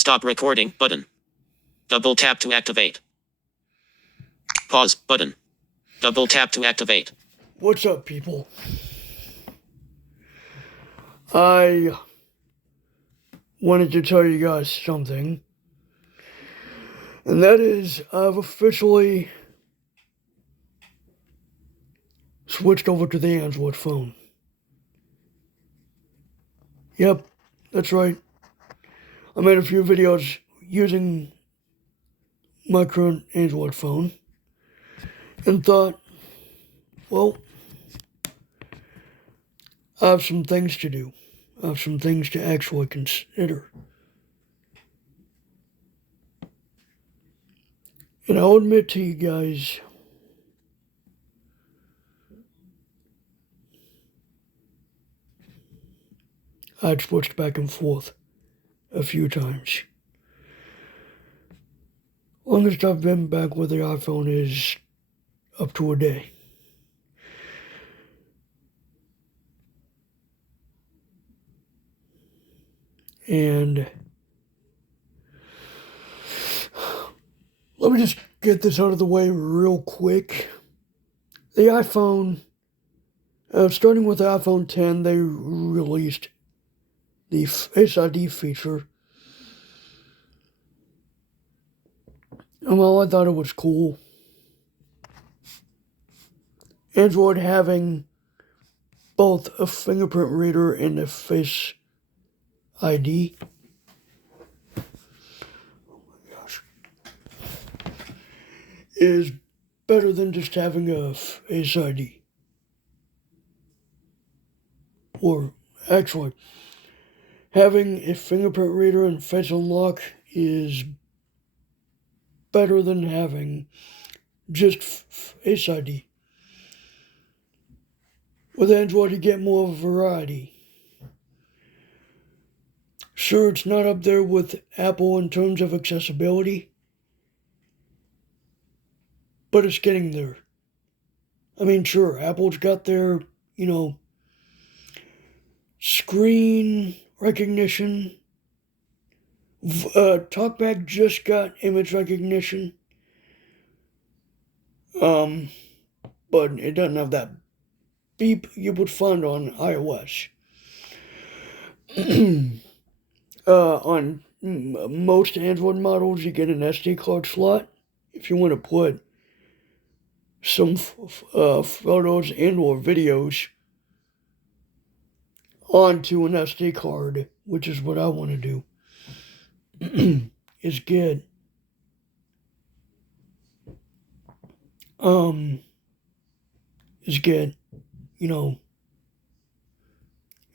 Stop recording button. Double tap to activate. Pause button. Double tap to activate. What's up, people? I wanted to tell you guys something, and that is I've officially switched over to the Android phone. Yep, that's right. I made a few videos using my current Android phone and thought, well, I have some things to do. I have some things to actually consider. And I'll admit to you guys, I'd switched back and forth a few times. Longest I've been back with the iPhone is up to a day. And let me just get this out of the way real quick. The iPhone, starting with the iPhone 10, they released the Face ID feature. And while I thought it was cool, Android having both a fingerprint reader and a Face ID, oh my gosh, is better than just having a Face ID. Or actually, having a fingerprint reader and face unlock is better than having just Face ID. With Android, you get more variety. Sure, it's not up there with Apple in terms of accessibility, but it's getting there. I mean, sure, Apple's got their, screen recognition. TalkBack just got image recognition. But it doesn't have that beep you would find on iOS. On most Android models, you get an SD card slot if you want to put some photos and or videos onto an SD card, which is what I want to do. Is get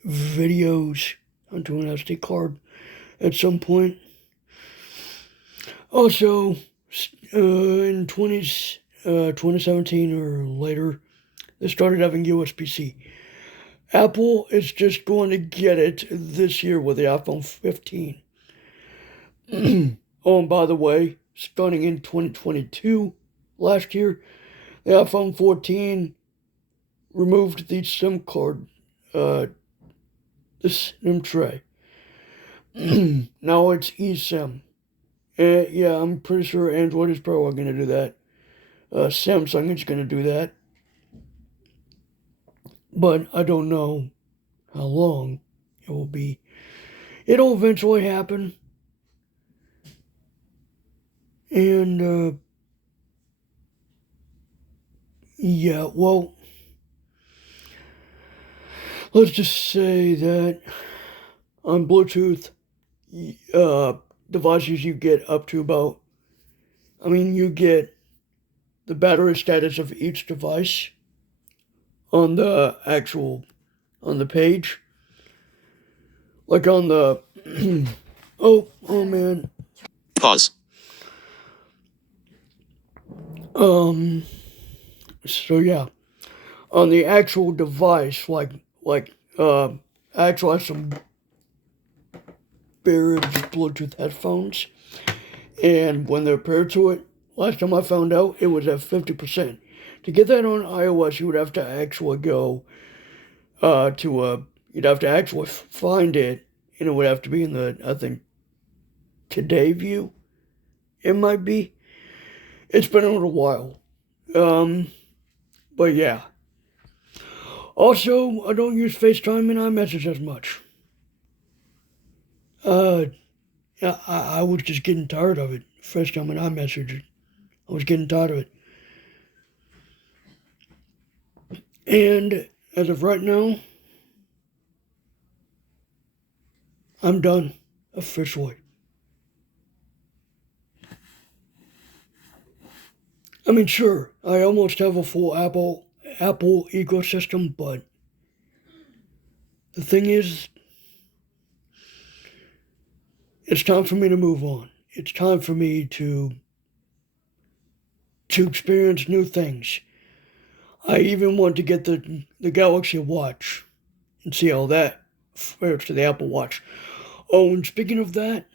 videos onto an SD card at some point. Also, in 2017 or later, they started having USB-C. Apple is just going to get it this year with the iPhone 15. Oh, and by the way, starting in 2022, last year, the iPhone 14 removed the SIM card, the SIM tray. Now it's eSIM. Yeah, I'm pretty sure Android is probably going to do that. Samsung is going to do that. But I don't know how long it will be. It'll eventually happen. And, yeah, well, let's just say that on Bluetooth devices you get up to about, you get the battery status of each device on the page. Like on the, oh man. Pause. So yeah, on the actual device, I actually have some Beards Bluetooth headphones, and when they're paired to it, last time I found out, it was at 50%. To get that on iOS, you would have to actually go you'd have to actually find it, and it would have to be in the, I think, today view. It might be. It's been a little while. But yeah. Also, I don't use FaceTime and iMessage as much. Uh, I was just getting tired of it. FaceTime and iMessage. I was getting tired of it. And as of right now, I'm done. Officially. I mean, sure, I almost have a full Apple ecosystem, but the thing is, it's time for me to move on. It's time for me to experience new things. I even want to get the Galaxy Watch and see how that fares to the Apple Watch. Oh, and speaking of that,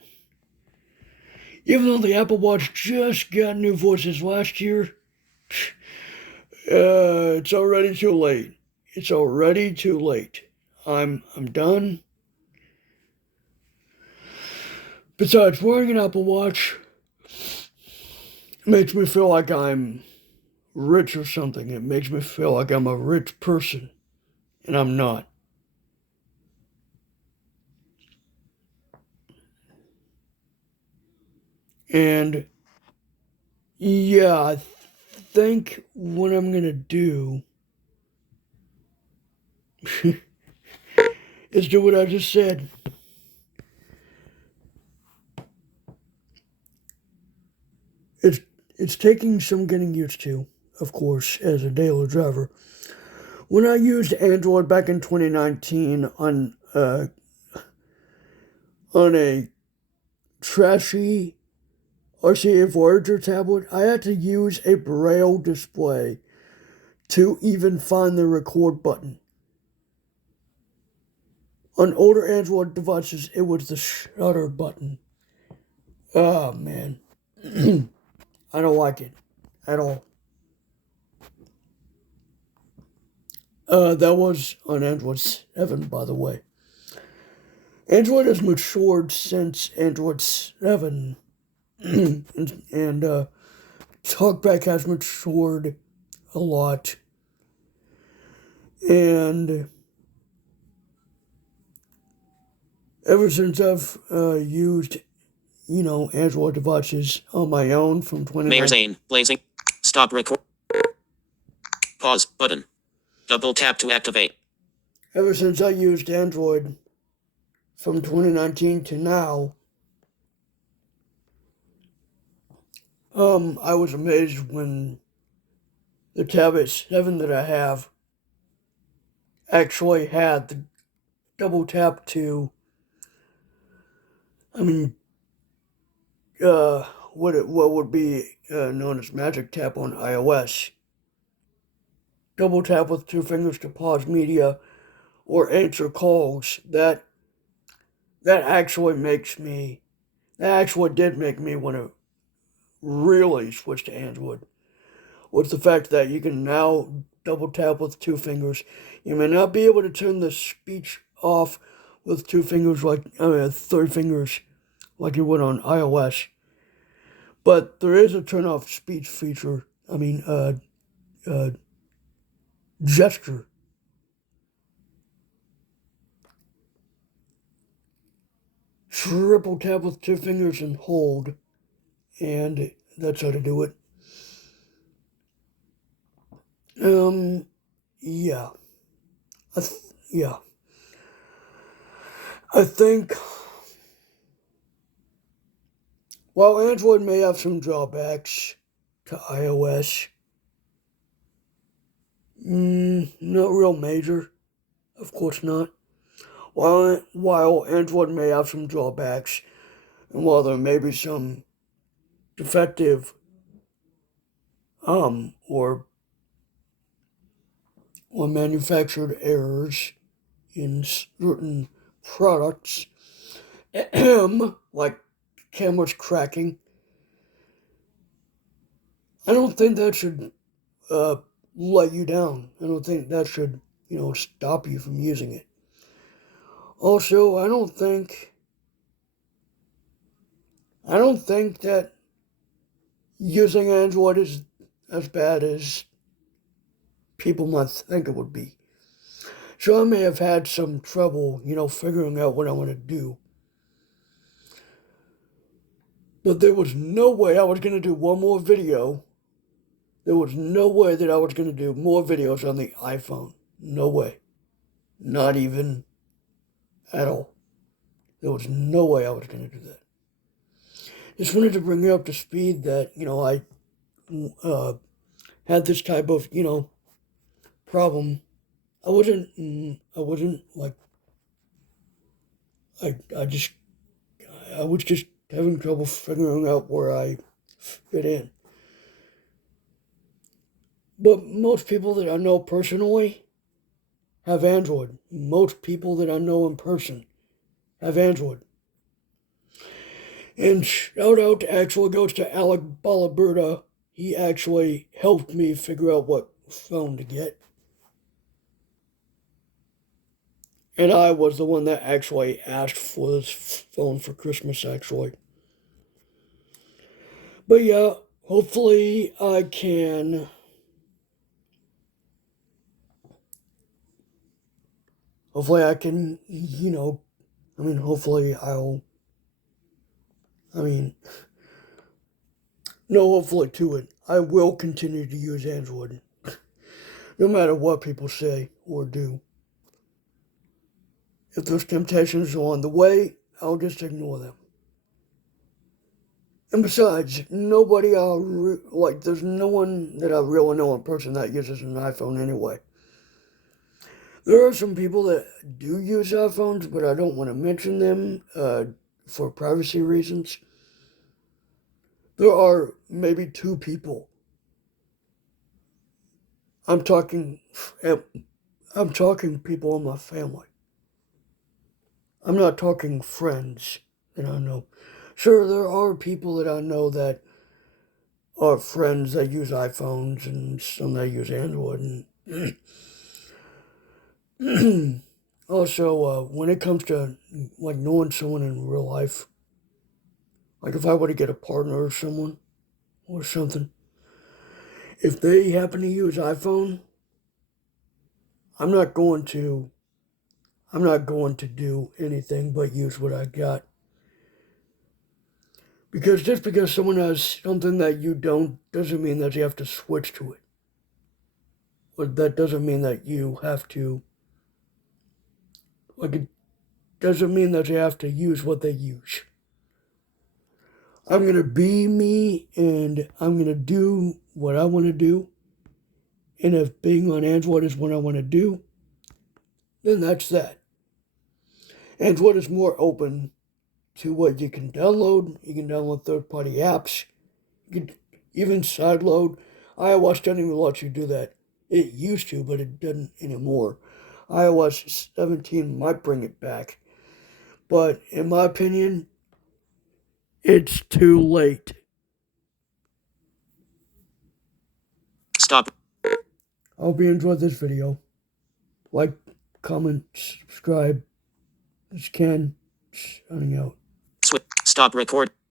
even though the Apple Watch just got new voices last year, it's already too late. It's already too late. I'm done. Besides, wearing an Apple Watch makes me feel like I'm rich or something. It makes me feel like I'm a rich person, and I'm not. And yeah, I think what I'm gonna do is do what I just said. It's it's taking some getting used to, of course, as a daily driver. When I used Android back in 2019 on a trashy RCA Voyager tablet, I had to use a braille display to even find the record button. On older Android devices, it was the shutter button. Oh man, I don't like it at all. That was on Android 7, by the way. Android has matured since Android 7, and TalkBack has matured a lot. And ever since I've used, Android devices on my own from Mayor 2019, Zane, blazing. Stop record. Pause button. Double tap to activate. ever since I used Android from 2019 to now, I was amazed when the Tablet 7 that I have actually had the double tap to, I mean, what would be known as Magic Tap on iOS. Double tap with two fingers to pause media or answer calls. That actually did make me want to really switch to Android. Was the fact that you can now double tap with two fingers. You may not be able to turn the speech off with two fingers three fingers like you would on iOS. But there is a turn off speech feature. Gesture. Triple tap with two fingers and hold. And that's how to do it. Yeah. Yeah. I think while Android may have some drawbacks to iOS, not real major. Of course not. While Android may have some drawbacks, and while there may be some defective or manufactured errors in certain products, like cameras cracking, I don't think that should let you down. I don't think that should, stop you from using it. Also, I don't think I don't think that using Android is as bad as people might think it would be. So I may have had some trouble, figuring out what I want to do. But there was no way I was going to do one more video. There was no way that I was going to do more videos on the iPhone. No way. Not even at all. There was no way I was going to do that. Just wanted to bring you up to speed that, I had this type of, problem. I wasn't like, I just, I was just having trouble figuring out where I fit in. But most people that I know personally have Android. Most people that I know in person have Android. And shout out actually goes to Alec Balaberta. He actually helped me figure out what phone to get. And I was the one that actually asked for this phone for Christmas, actually. But yeah, hopefully I can. Hopefully I can, hopefully I'll. I mean, no, hopefully to it. I will continue to use Android, no matter what people say or do. If those temptations are on the way, I'll just ignore them. And besides, nobody there's no one that I really know in person that uses an iPhone anyway. There are some people that do use iPhones, but I don't want to mention them for privacy reasons. There are maybe two people. I'm talking, I'm talking people in my family. I'm not talking friends that I know. Sure, there are people that I know that are friends that use iPhones and some that use Android. And also, when it comes to like knowing someone in real life, like if I were to get a partner or someone or something, if they happen to use iPhone, I'm not going to I'm not going to do anything but use what I got. Because just because someone has something that you don't doesn't mean that you have to switch to it. Or that doesn't mean that you have to, like, it doesn't mean that you have to use what they use. I'm going to be me and I'm going to do what I want to do. And if being on Android is what I want to do, then that's that. Android is more open to what you can download. You can download third party apps. You can even sideload. iOS doesn't even let you do that. It used to, but it doesn't anymore. iOS 17 might bring it back. But in my opinion, it's too late. Stop. I hope you enjoyed this video. Like, comment, subscribe. This is Ken signing out. Stop record.